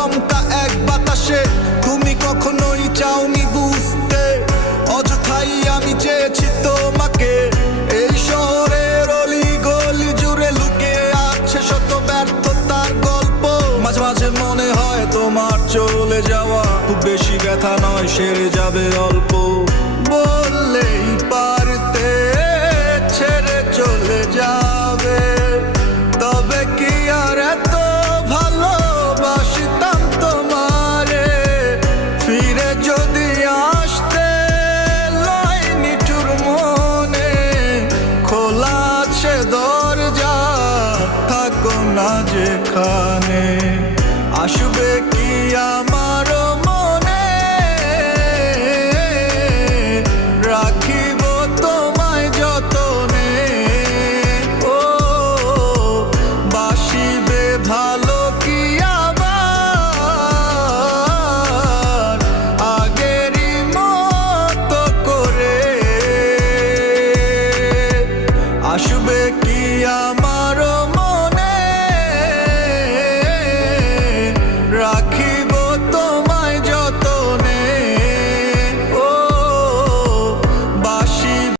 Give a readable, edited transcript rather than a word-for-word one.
দমকা এক বাতাসে, তুমি কখনোই চাওনি বুঝতে, অযথাই আমি চেয়েছি তোমাকে। এই শহরের অলি গলি জুড়ে লুকিয়ে আছে শত ব্যর্থতার গল্প। মাঝে মাঝে মনে হয় তোমার চলে যাওয়া খুব বেশি ব্যথা নয়, সেরে যাবে অল্প।